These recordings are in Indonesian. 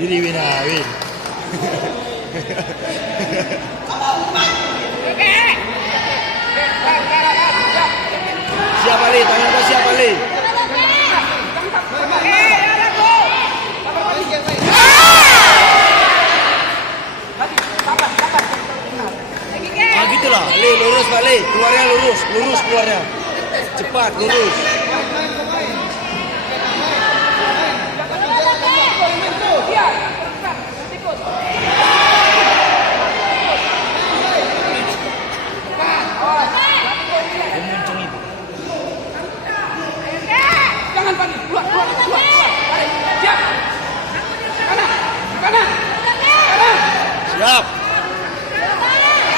Diri Win lah, Win. Siap Ali, tangan kau siap Ali. Ah gitulah, Ali lurus balik, keluarnya lurus keluarnya. Cepat lurus. Jangan panik, keluar. Siap. Kanan. Siap.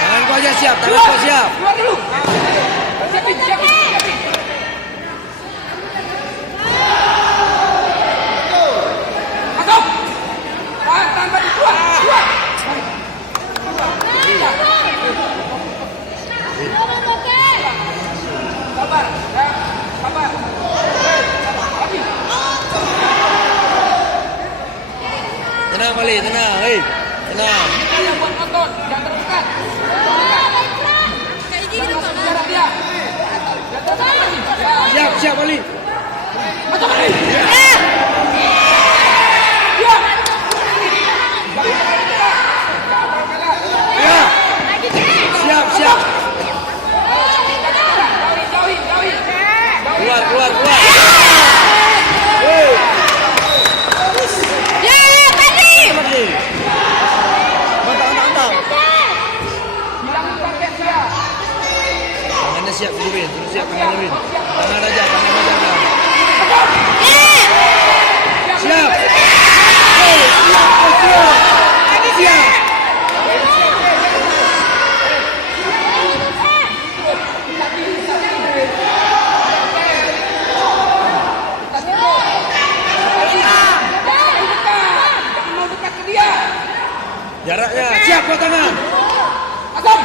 Tangan kau aja siap, tangan kau siap. Keluar dulu. Siapin. Masuk. Tahan panik, keluar. Sabar. Tenang Ali, tenang. Hei, tenang. Kita buat nonton, jangan terdekat. Jarak dia. Siap Ali. Masuk Ali. Ya. Siap. Jauhin. Keluar. Hei. Lagi. Mantap. Bilang pakai dia. Tangannya siap dulu Win, terus siap tangannya Win. Tangan aja kan. Siap. Siap. Jaraknya siap kau tangan. Asam.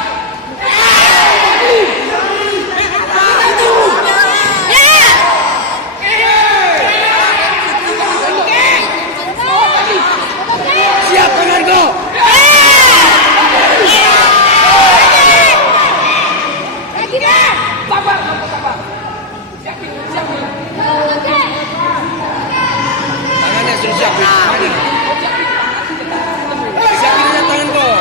Siap tangan kau. Sabar. Siapin. Tangannya sudah siap. Siapin aja tangan kau.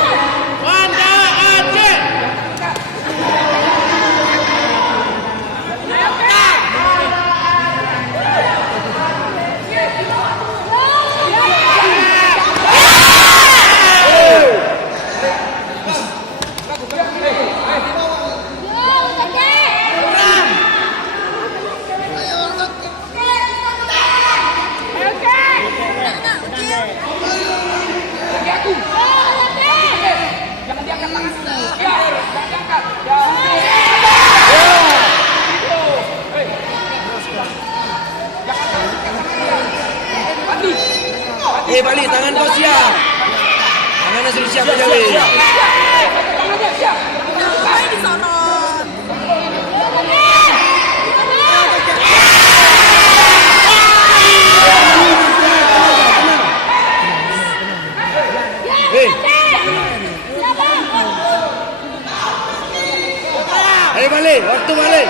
Jangan diangkat tangan. Jangan diangkat. Balik tangan kau siap. Tangannya sudah siap aja Win. Tangannya siap. Di sana. Hei. Ayo balik, waktu balik.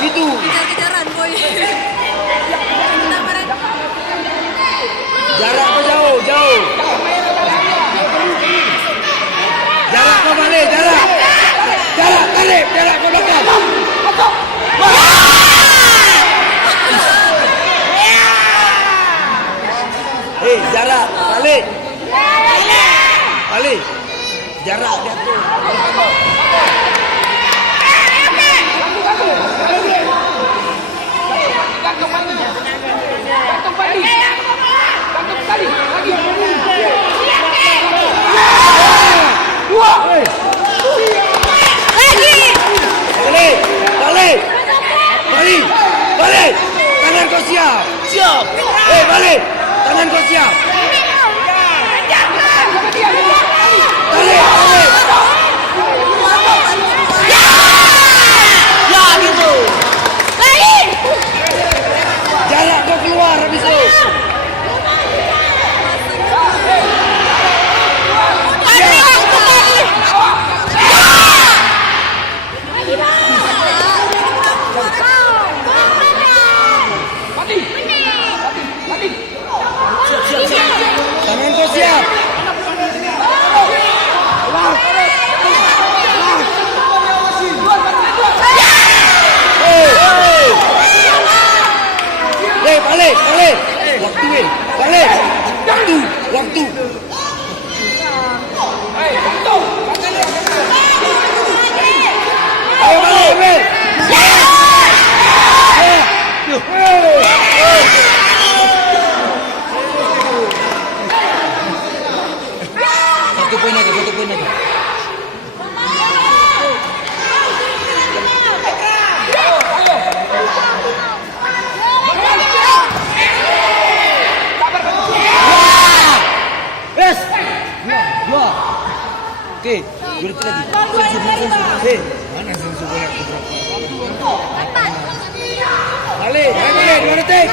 Gitu. Kejar-kejaran boy. Jarak kau jauh. Jarak kau balik, jarak tarik, jarak kau belakang. Jarak balik. Jarak jatuh. Gantung kali. Lagi. Dua. Balik. Tangan kau siap. Balik. Tangan kau siap. Tarik. balik. Waktu, balik. Waktu. Hei, gantung. Ayo balik. Satu poin lagi. Yes. Dua. Oke, berarti lagi. Hei, mana sensor bola aku berapa? Balik, 2 detik.